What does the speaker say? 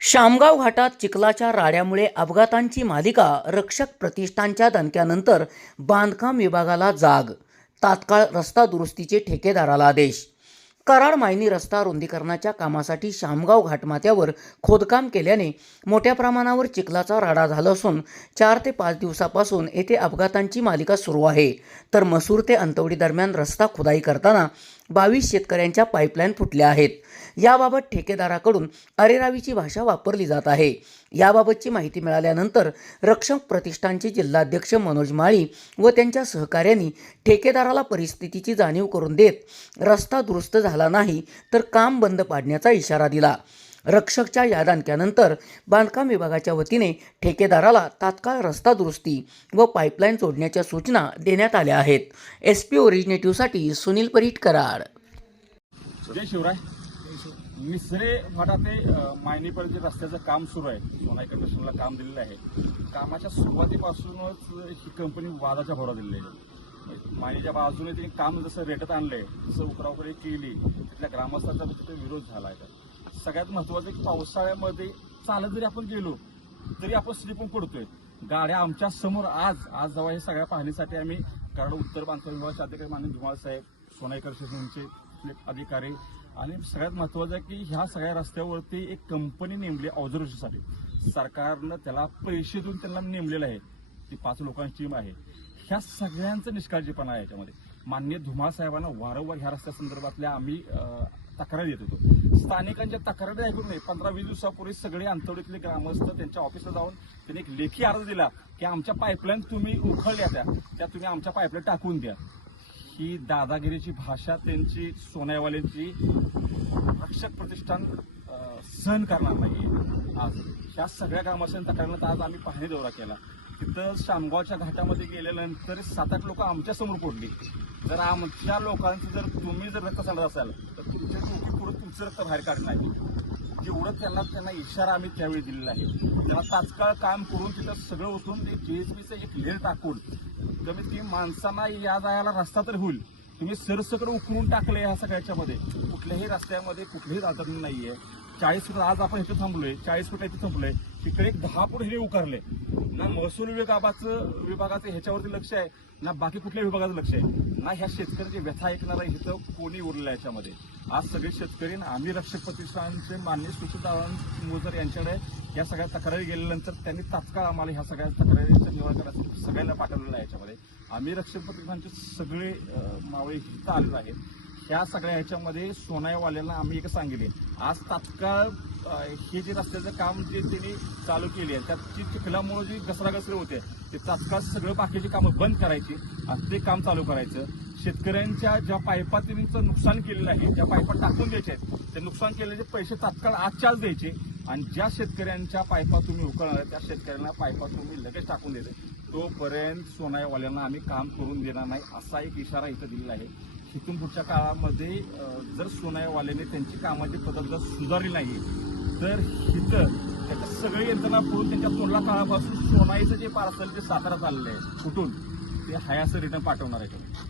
शामगाव घाटात चिखलाच्या राड्यामुळे अपघातांची मालिका रक्षक प्रतिष्ठानच्या दणक्यानंतर बांधकाम विभागाला जाग. तात्काळ रस्ता दुरुस्तीचे ठेकेदाराला आदेश. कराड मायनी रस्ता रुंदीकरणाच्या कामासाठी शामगाव घाटमाथ्यावर खोदकाम केल्याने मोठ्या प्रमाणावर चिखलाचा राडा झाला असून चार ते पाच दिवसापासून येथे अपघातांची मालिका सुरू आहे. तर मसूर ते अंतवडी दरम्यान रस्ता खुदाई करताना बावीस शेतकऱ्यांच्या पाईपलाईन फुटल्या आहेत. याबाबत ठेकेदाराकडून अरेरावीची भाषा वापरली जात आहे. याबाबतची माहिती मिळाल्यानंतर रक्षक प्रतिष्ठानचे जिल्हाध्यक्ष मनोज माळी व त्यांच्या सहकाऱ्यांनी ठेकेदाराला परिस्थितीची जाणीव करून देत रस्ता दुरुस्त झाला नाही तर काम बंद पाडण्याचा इशारा दिला. रक्षकच्या यादानक्यानंतर बांधकाम विभागाच्या वतीने ठेकेदाराला तात्काळ रस्ता दुरुस्ती व पाईपलाईन जोडण्याच्या सूचना देण्यात आल्या आहेत. एस पी ओरिजिनेटिव्हसाठी सुनील परीट कराड. जय शिवराय. मिसरे फाटा ते अ, मायनीपर्यंत रस्त्याचं काम सुरू आहे सोनाई कंडक्शनला काम दिलेलं आहे. कामाच्या सुरुवातीपासूनच ही कंपनी वादाच्या भोरा दिलेली आहे. मायनीच्या बाजूने त्यांनी काम जसं रेटत आणलंय जसं उकराउकरी केली तिथल्या ग्रामस्थांचा तिथे विरोध झाला आहे सगळ्यात महत्वाचं की पावसाळ्यामध्ये चालत जरी आपण गेलो तरी आपण स्लिपून पडतोय गाड्या आमच्यासमोर आज आज जेव्हा हे सगळ्या पाहणीसाठी आम्ही कारण उत्तर बांधकाम विभागाचे अधिकारी माननीय धुमाळ साहेब सोनाईकर स्टेशनचे अधिकारी आणि सगळ्यात महत्वाचं आहे की ह्या सगळ्या रस्त्यावरती एक कंपनी नेमली ऑब्झर्वेशनसाठी सरकारनं त्याला पैसे देऊन त्यांना नेमलेलं आहे. ती पाच लोकांची टीम आहे. ह्या सगळ्यांचं निष्काळजीपणा आहे याच्यामध्ये. मान्य धुमाळ साहेबांना वारंवार ह्या रस्त्या संदर्भातल्या आम्ही तक्रारी येत होतो. स्थानिकांच्या तक्रारी ऐकून नाही पंधरा वीस दिवसापूर्वी सगळे अंतवडीतले ग्रामस्थ त्यांच्या ऑफिसला जाऊन त्यांनी एक लेखी अर्ज दिला की आमच्या पाईपलाईन तुम्ही उखळल्या त्या त्या तुम्ही आमच्या पाईपलाईन टाकून द्या. ही दादागिरीची भाषा त्यांची सोन्यावाल्यांची रक्षक प्रतिष्ठान सहन करणार नाही आज ह्या सगळ्या कामाच्या तक्रारीनंतर आज आम्ही पाहणी दौरा केला. तिथं शामगावच्या घाटामध्ये गेल्यानंतर सात आठ लोक आमच्यासमोर पडली. जर आमच्या लोकांचं जर तुम्ही जर रक्त चालत असाल तर तुमच्या डोकी पुढे तुमचं रक्त बाहेर काढणार जेवढं त्यांना त्यांना इशारा आम्ही त्यावेळी दिलेला आहे. त्यांना तात्काळ काम करून तिथं सगळं उचलून ते जीएसबीचं एक लेर टाकून कमीत कमी माणसांना या जायला रस्ता तर होईल. तुम्ही सरसकड उकरून टाकले ह्या सगळ्याच्यामध्ये. कुठल्याही रस्त्यामध्ये कुठलीही अडचण आहे चाळीस फुट आज आपण इथे थांबलोय चाळीस फुट इथे थांबलोय. तिकडे एक दहा फूट हे उकारले. ना महसूल विभागाचं विभागाचं ह्याच्यावरती लक्ष आहे ना बाकी कुठल्या विभागाचं लक्ष आहे? ना ह्या शेतकऱ्याची व्यथा ऐकणारा इथं कोणी उरलं याच्यामध्ये. आज सगळे शेतकरी आम्ही रक्षक प्रतिष्ठानचे मान्य सुचित मोजर यांच्याकडे या सगळ्या तक्रारी गेल्यानंतर त्यांनी तात्काळ आम्हाला ह्या सगळ्या तक्रारीचं निवारण करायचं सगळ्यांना पाठवलेलं आहे याच्यामध्ये. आम्ही रक्षक प्रतिष्ठानचे सगळे मावळे इथं आलेलो आहे. ह्या सगळ्या ह्याच्यामध्ये सोनाईवाल्याला आम्ही एक सांगितले. आज तात्काळ हे जे रस्त्याचं काम जे त्यांनी चालू केले आहे त्याची चिखलामुळे जी घसराघसरी होते ते तात्काळ सगळं बाकीची कामं बंद करायची ते काम चालू करायचं. शेतकऱ्यांच्या ज्या पायपा त्यांचं नुकसान केलेलं आहे ज्या पायपा टाकून द्यायचे आहेत ते नुकसान केलेले पैसे तात्काळ आजच्याच द्यायचे आणि ज्या शेतकऱ्यांच्या पायपा तुम्ही उकळणार आहे, त्या शेतकऱ्यांना पायपा तुम्ही लगेच टाकून द्यायचे. तोपर्यंत सोनाईवाल्यांना आम्ही काम करून देणार नाही असा एक इशारा इथं दिलेला आहे. इथून पुढच्या काळामध्ये जर सोनाईवाल्याने त्यांची कामाची पद्धत जर सुधारली नाही तर इथं त्याच्या सगळी यंत्रणा पळून त्यांच्या तोंडला काळापासून सोनाईचं जे पार्सल जे सातारा आहे. कुठून? ते हयासरीनं पाठवणार आहे.